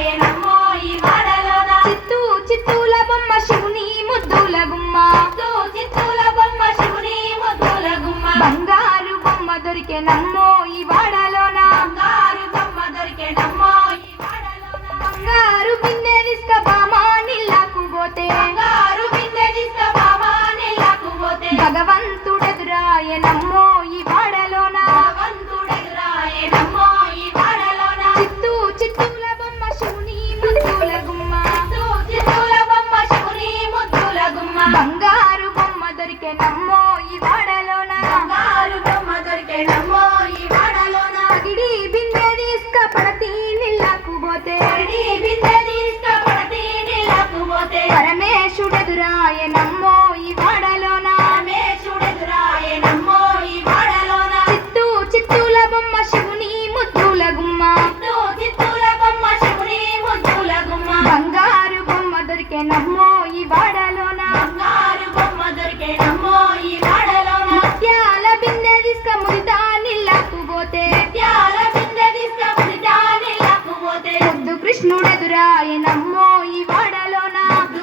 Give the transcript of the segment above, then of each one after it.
ఎదురాయనమ్మో ఈ వాడలోన చిత్తూ చిత్తూల బొమ్మ శివుని ముద్దుల గుమ్మ చిత్తూల బొమ్మ శివుని ముద్దుల గుమ్మ బంగారు బొమ్మ దొరికెనమ్మో ఈ వాడలోన బంగారు బొమ్మ దొరికెనమ్మో ఈ వాడలోన బంగారు బిందె తీసుక బామా నీళ్ళకు పోతే బంగారు బిందె తీసుక బామా నీళ్ళకు పోతే భగవంతుడెదురాయనమ్మో ఈ వాడలోన భగవంతుడెదురాయనమ్మో ఈ వాడలోన చిత్తూ చిత్తూల బొమ్మ శివుని ముద్దుల గుమ్మ చిత్తూల బొమ్మ శివుని ముద్దుల గుమ్మ బంగారు బొమ్మ దొరికెనమ్మో ఈ వాడలోన బంగారు బొమ్మ దొరికెనమ్మో ఈ వాడలోన పగిడి బిందె తీసుక పడతి నీళ్ళకు పోతే పడి బిందె తీసుక పడతి నీళ్ళకు పోతే పరమేశుడెదురాయనమ్మో ఈ వాడలోన పరమేశుడెదురాయనమ్మో ఈ వాడలోన చిత్తూ చిత్తూల బొమ్మ శివుని ముద్దుల గుమ్మ చిత్తూల బొమ్మ శివుని ముద్దుల గుమ్మ బంగారు బొమ్మ దొరికెనమ్మో ఈ వాడలోన బంగారు బొమ్మ దొరికెనమ్మో ఈ వాడలోన ముత్యాల బిందె తీసుక మురితా నీళ్ళకు పోతే ముత్యాల బిందె తీసుక మురితా నీళ్ళకు పోతే ముద్దు కృష్ణుడెదురాయనమ్మో ఈ వాడలోన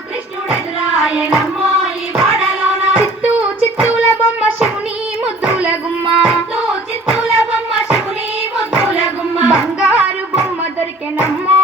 కృష్ణుడెదురాయనమ్మో ఈ వాడలోన చిత్తూ చిత్తూల బొమ్మ శివుని ముద్దుల గుమ్మ చిత్తూల బొమ్మ శివుని ముద్దుల గుమ్మ బంగారు బొమ్మ దొరికెనమ్మో